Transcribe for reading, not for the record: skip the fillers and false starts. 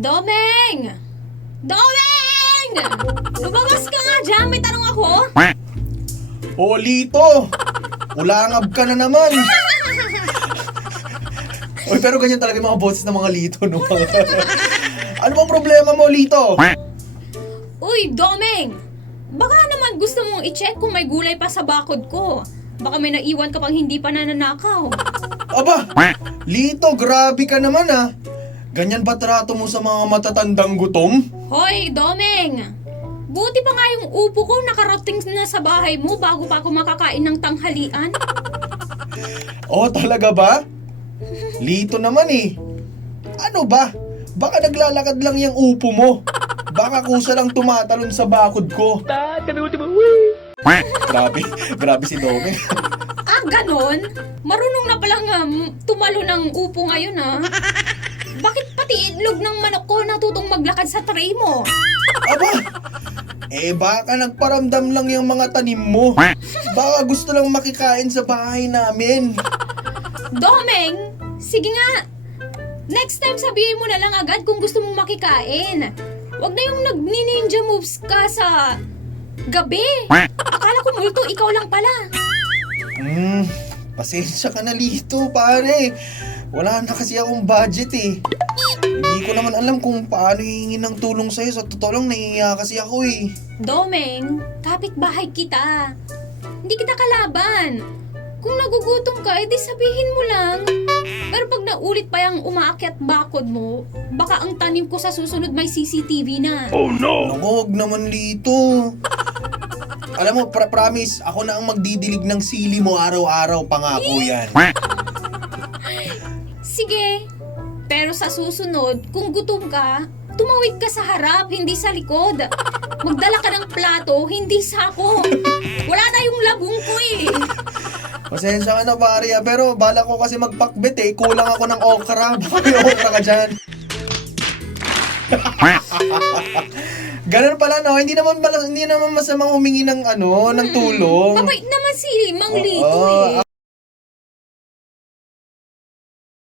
Domeng! Domeng! Lumabas ka nga dyan, may tanong ako. O Lito, ulangab ka na naman. Oy, pero ganyan talaga yung mga boses ng mga Lito, no? Ano bang problema mo, Lito? Uy, Domeng! Baka naman gusto mong i-check kung may gulay pa sa bakod ko. Baka may naiwan ka pang hindi pa nananakaw. Aba, Lito, grabe ka naman ah. Ganyan ba trato mo sa mga matatandang gutom? Hoy, Domeng! Buti pa nga yung upo ko nakarating na sa bahay mo bago pa ako makakain ng tanghalian. Oh, talaga ba? Lito naman eh. Ano ba? Baka naglalakad lang yung upo mo. Baka kusa lang tumatalon sa bakod ko. Grabe si Domeng. Ah, ganon? Marunong na palang tumalo ng upo ngayon Bakit pati itlog ng manok ko natutong maglakad sa tray mo? Aba, baka nagparamdam lang yung mga tanim mo. Baka gusto lang makikain sa bahay namin. Domeng, sige nga. Next time sabihin mo na lang agad kung gusto mong makikain. Huwag na yung nagni-ninja moves ka sa gabi. Akala ko multo, ikaw lang pala. Pasensya ka na Lito, pare. Wala na kasi akong budget eh. Hindi ko naman alam kung paano hihingin ng tulong sa'yo. Sa totoo lang, nahihiya kasi ako eh. Domeng, kapitbahay kita. Hindi kita kalaban. Kung nagugutom ka, edi sabihin mo lang. Pero pag naulit pa yung umaakyat bakod mo, baka ang tanim ko sa susunod may CCTV na. Naku, wag naman Lito. Alam mo, promise, ako na ang magdidilig ng sili mo araw-araw, pangako yan. Sige, pero sa susunod, kung gutom ka, tumawid ka sa harap, hindi sa likod. Magdala ka ng plato, hindi sako. Wala na yung labong ko eh. Pasensya ka na pare pero bala ko kasi magpakbet eh. Kulang ako ng okra. Baka may okra ka dyan. Ganun pala no, hindi naman masamang humingi ng ng tulong. Mabait naman si Mang Lito Oo, eh.